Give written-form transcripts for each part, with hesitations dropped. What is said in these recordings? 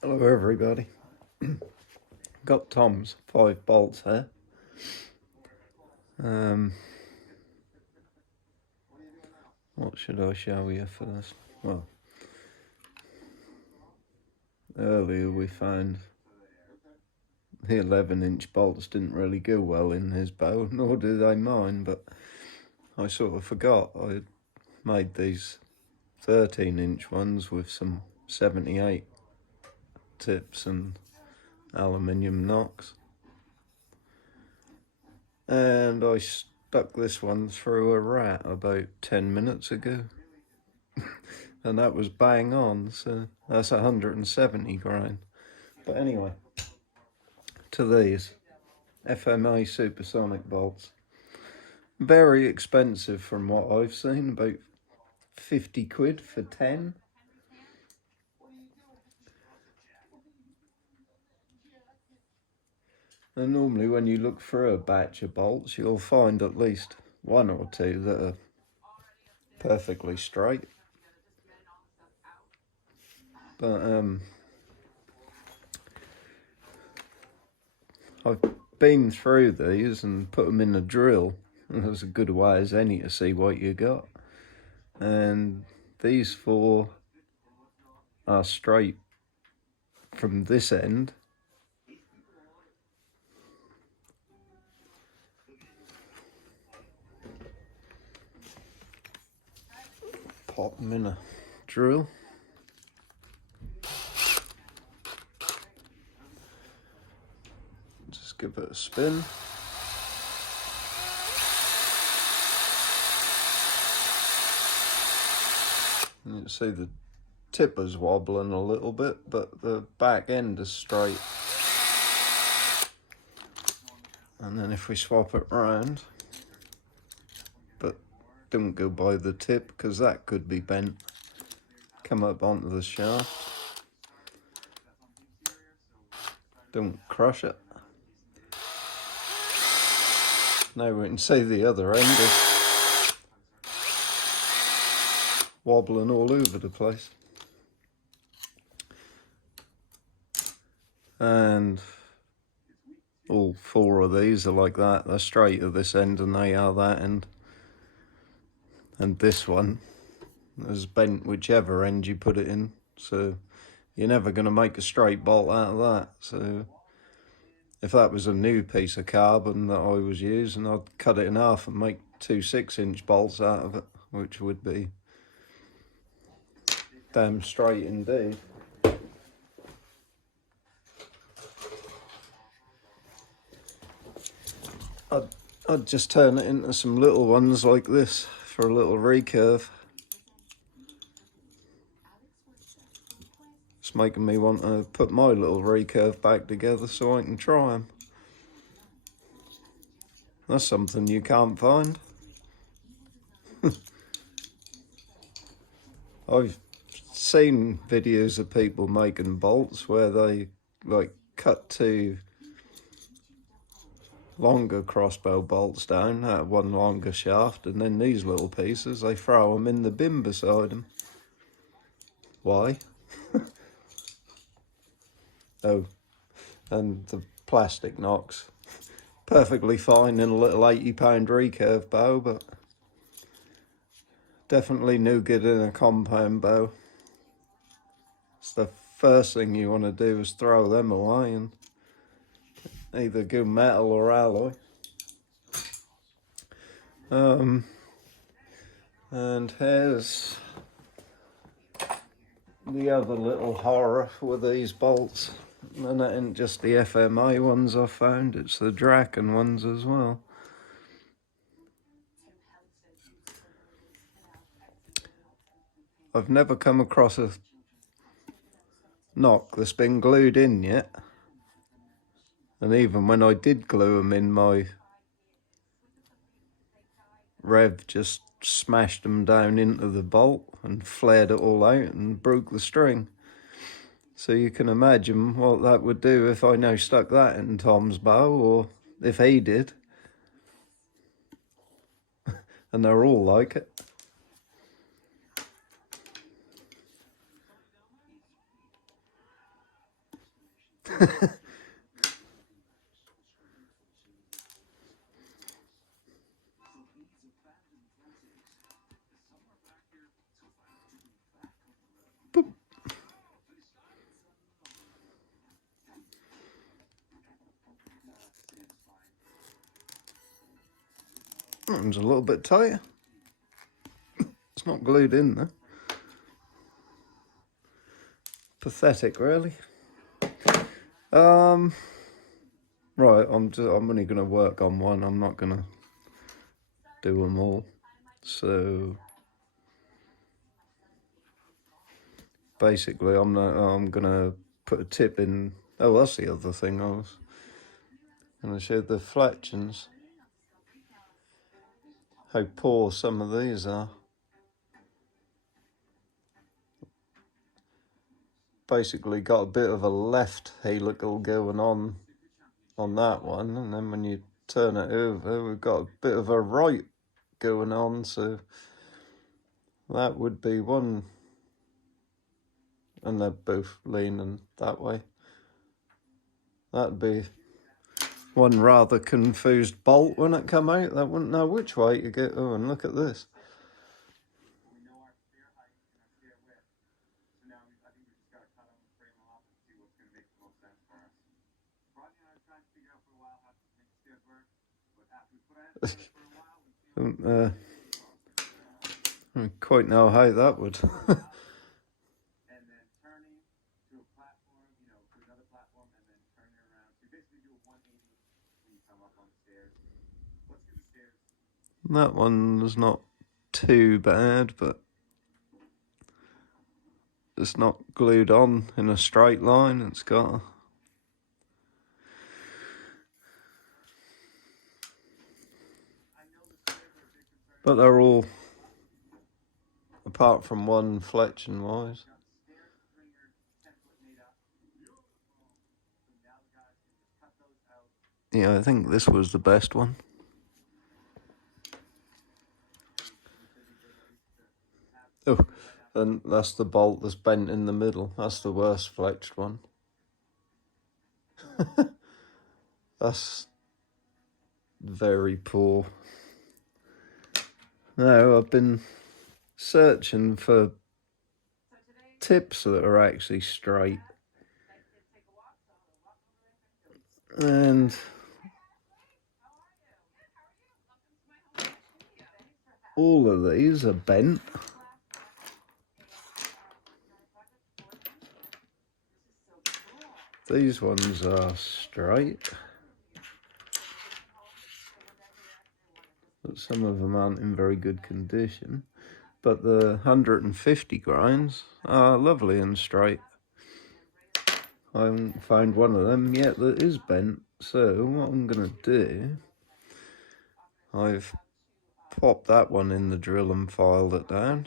Hello everybody. Got Tom's 5 bolts here. What should I show you for this? Well, earlier we found the 11-inch bolts didn't really go well in his bow, nor did they mine, but I sort of forgot I made these 13-inch ones with some 78 tips and aluminium nocks. And I stuck this one through a rat about 10 minutes ago. And that was bang on, so that's 170 grain. But anyway, to these FMA supersonic bolts. Very expensive from what I've seen, about 50 quid for 10. And normally when you look through a batch of bolts, you'll find at least one or two that are perfectly straight. But I've been through these and put them in a drill. That's a good way as any to see what you got. And these 4 are straight from this end. Pop them in a drill. Just give it a spin. And you see the tip is wobbling a little bit, but the back end is straight. And then if we swap it round, but don't go by the tip because that could be bent, come up onto the shaft. Don't crush it. Now we can see the other end is wobbling all over the place. And all 4 of these are like that. They're straight at this end and they are that end. And this one is bent whichever end you put it in. So you're never going to make a straight bolt out of that. So if that was a new piece of carbon that I was using, I'd cut it in half and make 2 6-inch bolts out of it, which would be damn straight indeed. I'd just turn it into some little ones like this for a little recurve. It's making me want to put my little recurve back together so I can try them. That's something you can't find. I've seen videos of people making bolts where they like cut 2 longer crossbow bolts down out of one longer shaft, and then these little pieces, they throw them in the bin beside them. Why? Oh, and the plastic nocks. Perfectly fine in a little 80-pound recurve bow, but definitely no good in a compound bow. It's the first thing you want to do is throw them away and either go metal or alloy. And here's the other little horror with these bolts. And that ain't just the FMA ones I found, it's the Draken ones as well. I've never come across a knock that's been glued in yet. And even when I did glue them in, my rev just smashed them down into the bolt and flared it all out and broke the string. So you can imagine what that would do if I now stuck that in Tom's bow, or if he did. And they're all like it. Boop. That one's a little bit tighter. It's not glued in there. Pathetic, really. Right, I'm only going to work on one. I'm not going to do them all. So basically, I'm going to put a tip in. Oh, that's the other thing I was going to show, the fletchings. How poor some of these are. Basically got a bit of a left helical going on that one, and then when you turn it over, we've got a bit of a right going on, so that would be one, and they're both leaning that way. That'd be one rather confused bolt when it come out. That wouldn't know which way to get. Oh, and look at this. I don't quite know how that would. That one's not too bad, but it's not glued on in a straight line. It's got but they're all, apart from one fletching wise. Yeah, I think this was the best one. Oh, and that's the bolt that's bent in the middle. That's the worst fletched one. That's very poor. No, I've been searching for tips that are actually straight. And all of these are bent. These ones are straight. But some of them aren't in very good condition. But the 150 grinds are lovely and straight. I haven't found one of them yet that is bent. So what I'm going to do, I've popped that one in the drill and filed it down.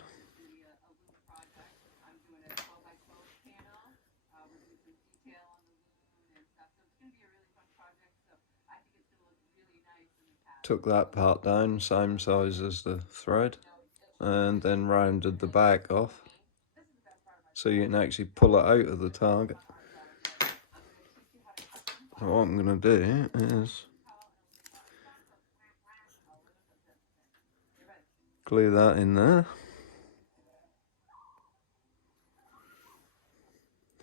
Took that part down, same size as the thread, and then rounded the back off so you can actually pull it out of the target. So what I'm going to do is glue that in there,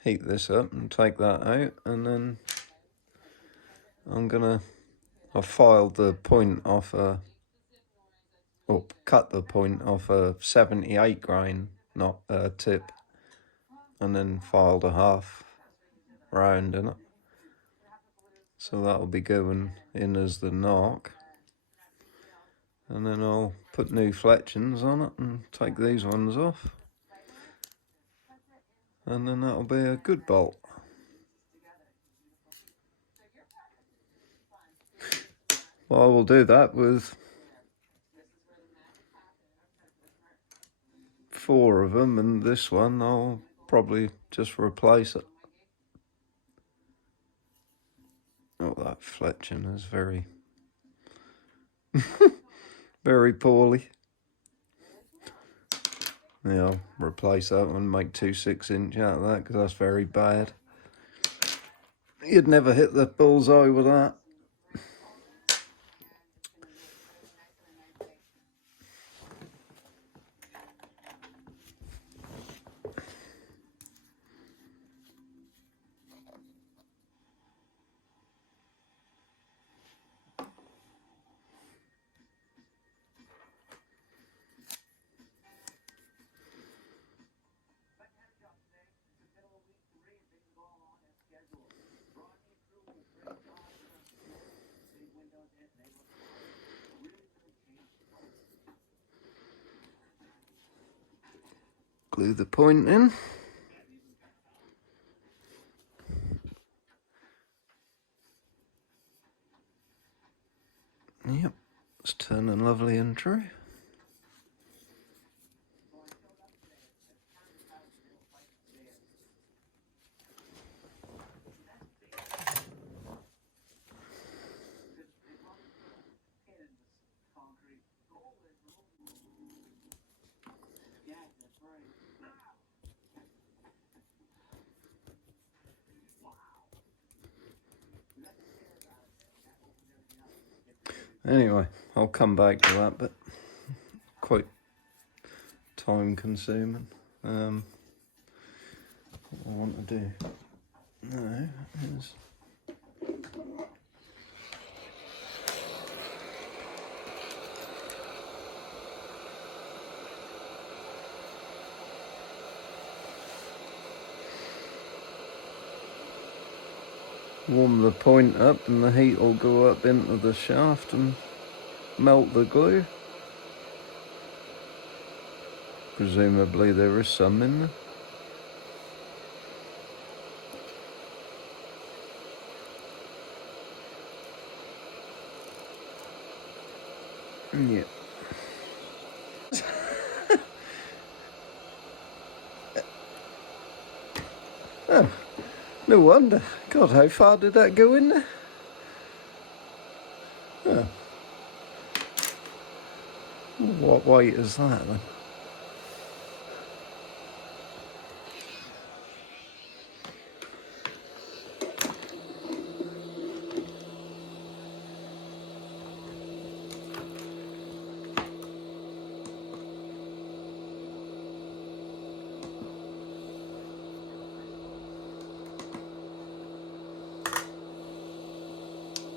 heat this up and take that out, and then I filed the point off a, or cut the point off a 78 grain, not a tip, and then filed a half round in it. So that'll be going in as the knock. And then I'll put new fletchings on it and take these ones off. And then that'll be a good bolt. Well, I will do that with 4 of them, and this one I'll probably just replace it. Oh, that fletching is very, very poorly. Yeah, I'll replace that one, make 2 6-inch out of that, because that's very bad. You'd never hit the bullseye with that. Glue the point in. Yep, it's turning lovely and true. Anyway, I'll come back to that, but quite time consuming. What I want to do now is warm the point up, and the heat will go up into the shaft and melt the glue. Presumably there is some in there. Yeah. Oh, no wonder. God, how far did that go in there? Oh. What weight is that then?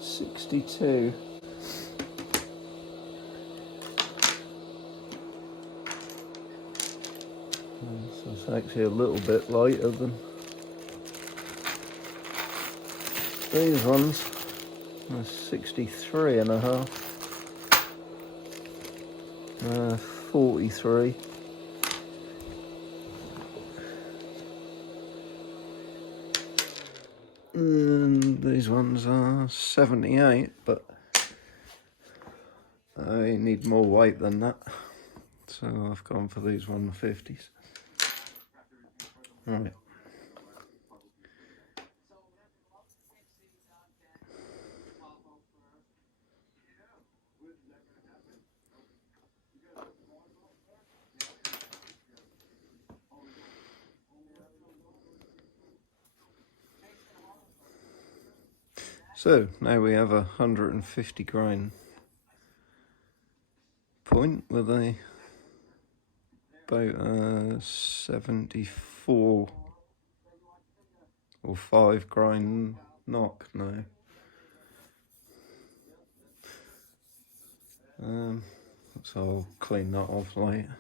$62. So it's actually a little bit lighter than these ones. That's 63 and a half. 43. And these ones are 78, but I need more weight than that, so I've gone for these 150s. Right. So now we have 150 grain point with a about 74 or 5 grain knock now. So I'll clean that off later.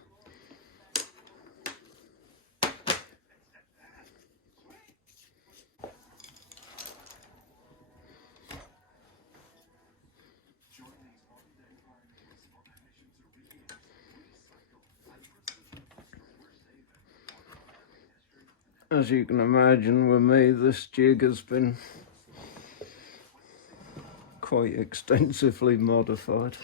As you can imagine with me, this jig has been quite extensively modified.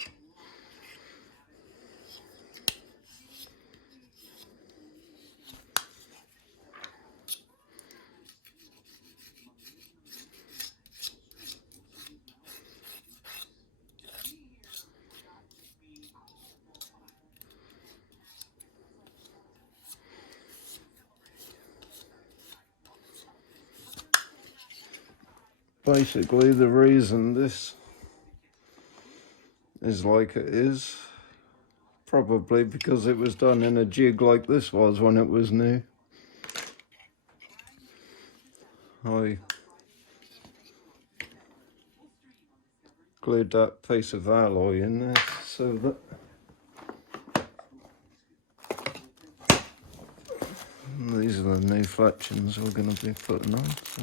basically the reason this is like it is, probably because it was done in a jig like this was when it was new. I glued that piece of alloy in there so that these are the new fletchings we're going to be putting on. So.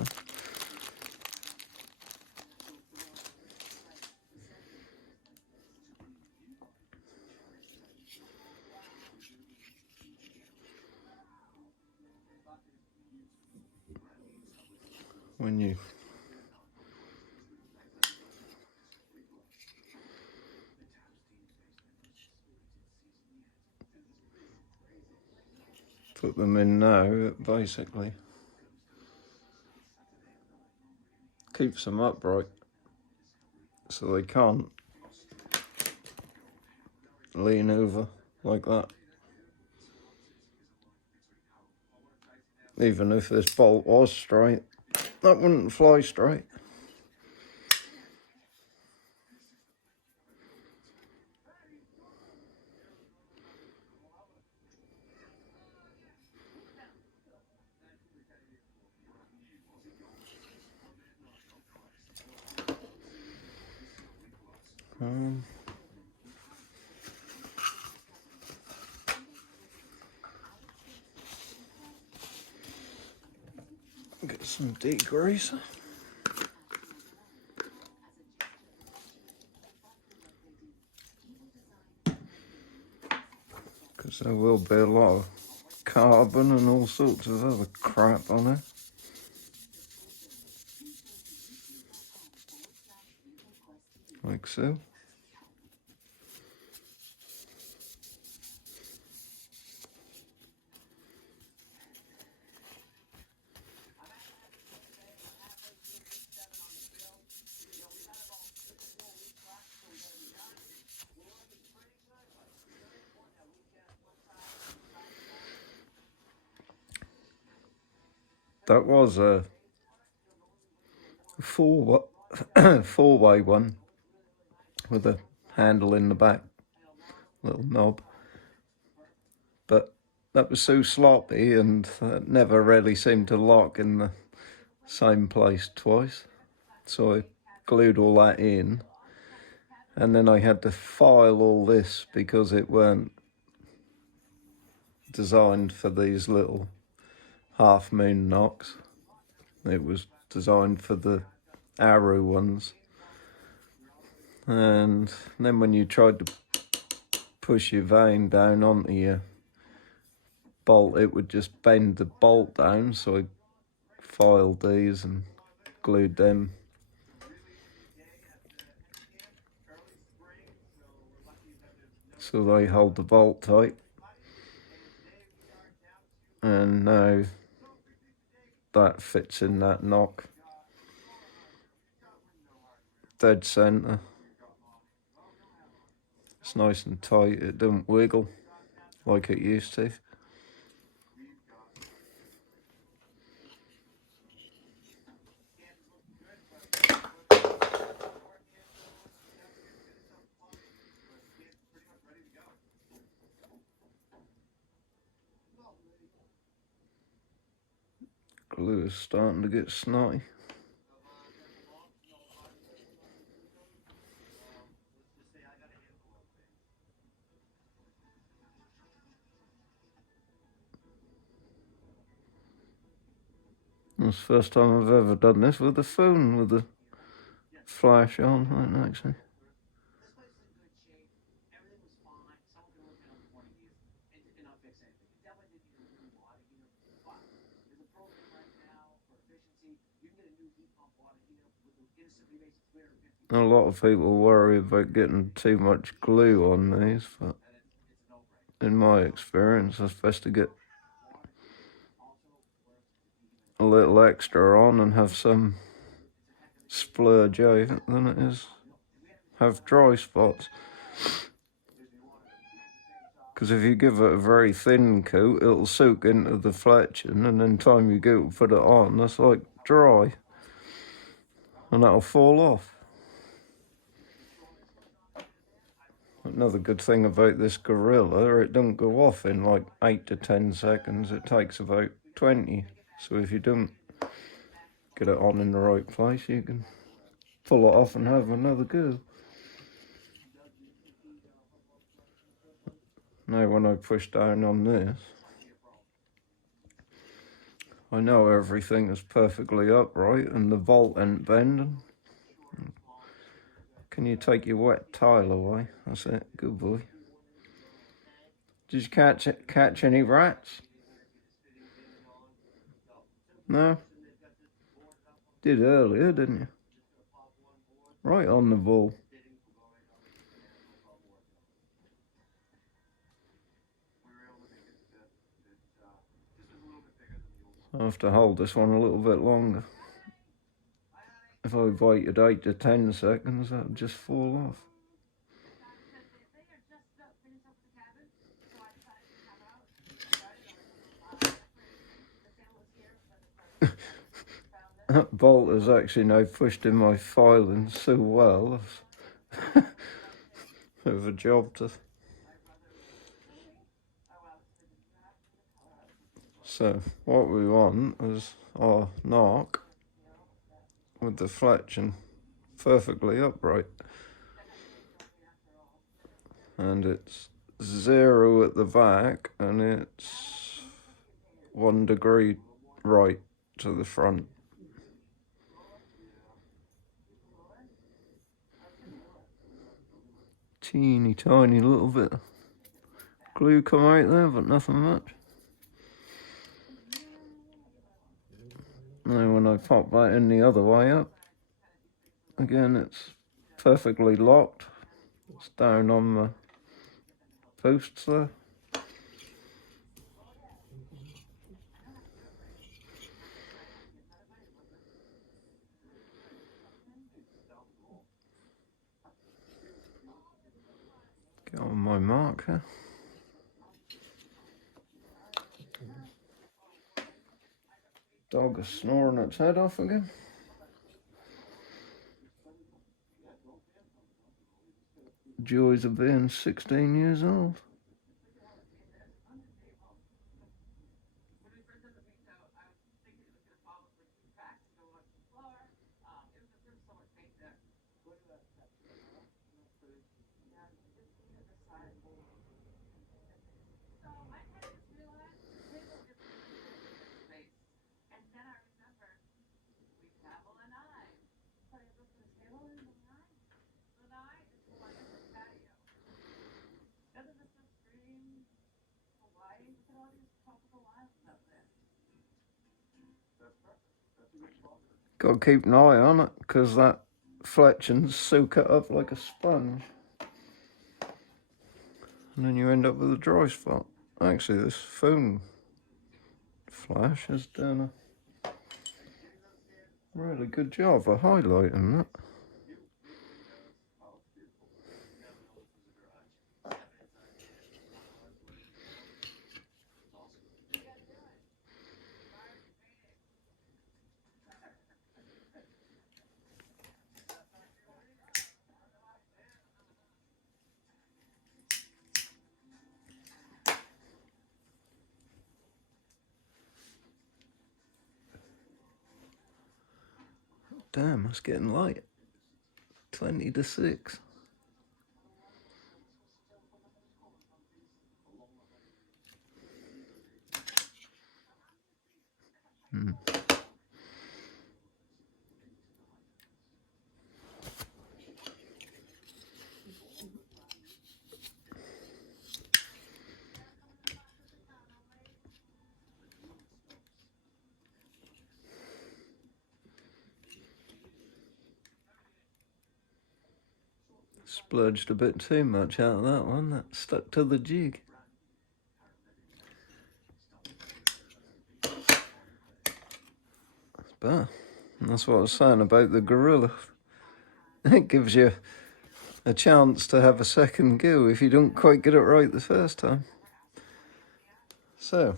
When you put them in now, it basically keeps them upright so they can't lean over like that. Even if this bolt was straight, that wouldn't fly straight. Get some degreaser. Because there will be a lot of carbon and all sorts of other crap on it. Like so. That was a four-way one with a handle in the back, little knob. But that was so sloppy and never really seemed to lock in the same place twice. So I glued all that in, and then I had to file all this because it weren't designed for these little half moon knocks. It was designed for the arrow ones. And then when you tried to push your vane down onto your bolt, it would just bend the bolt down. So I filed these and glued them. So they hold the bolt tight. And now that fits in that knock. Dead centre. It's nice and tight, it doesn't wiggle like it used to. Glue is starting to get snotty. It's the first time I've ever done this with the phone with the flash on, right, actually. A lot of people worry about getting too much glue on these, but in my experience, it's best to get a little extra on and have some splurge out than it is have dry spots. Because if you give it a very thin coat, it'll soak into the fletching, and then time you go to put it on, that's like dry. and that'll fall off. Another good thing about this Gorilla, it don't go off in like 8 to 10 seconds. It takes about 20. So if you don't get it on in the right place, you can pull it off and have another go. Now when I push down on this, I know everything is perfectly upright and the bolt ain't bending. Can you take your wet tile away? That's it. Good boy. Did you catch any rats? No? Did earlier, didn't you? Right on the ball. I have to hold this one a little bit longer. If I waited 8 to 10 seconds, that would just fall off. That bolt is actually now pushed in my filing so well. Bit of a job to... So what we want is our knock with the fletching perfectly upright. And it's 0 at the back and it's 1 degree right to the front. Teeny tiny little bit of glue come out there, but nothing much. Now when I pop that in the other way up, again it's perfectly locked. It's down on the posts there. Get on my marker. Dog is snoring its head off again. Joys of being 16 years old. Got to keep an eye on it because that fletching's so cut up like a sponge. And then you end up with a dry spot. Actually, this phone flash has done a really good job of highlighting that. Damn, it's getting light. 20 to 6. Splurged a bit too much out of that one. That stuck to the jig. That's better. And that's what I was saying about the Gorilla. It gives you a chance to have a second go if you don't quite get it right the first time. So,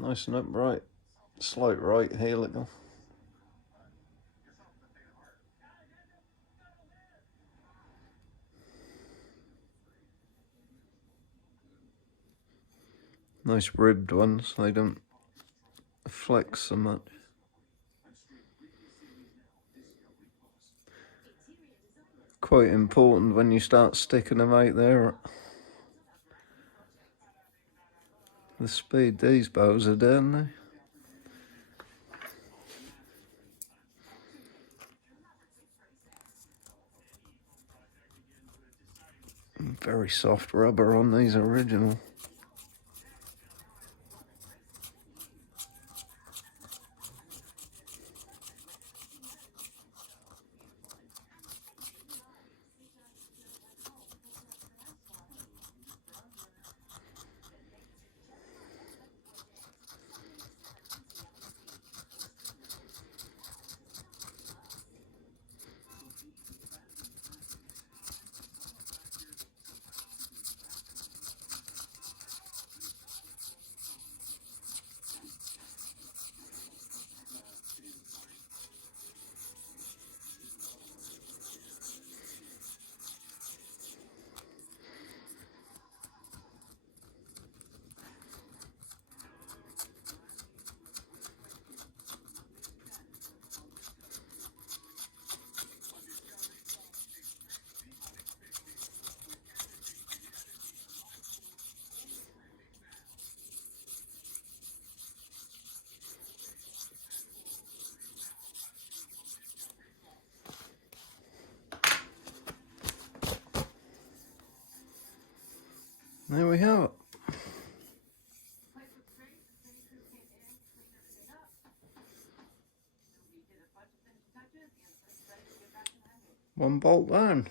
Nice and upright. Slight right helical. Nice ribbed ones, they don't flex so much. Quite important when you start sticking them out there. The speed these bows are doing. Very soft rubber on these original. There we have it. One bolt down.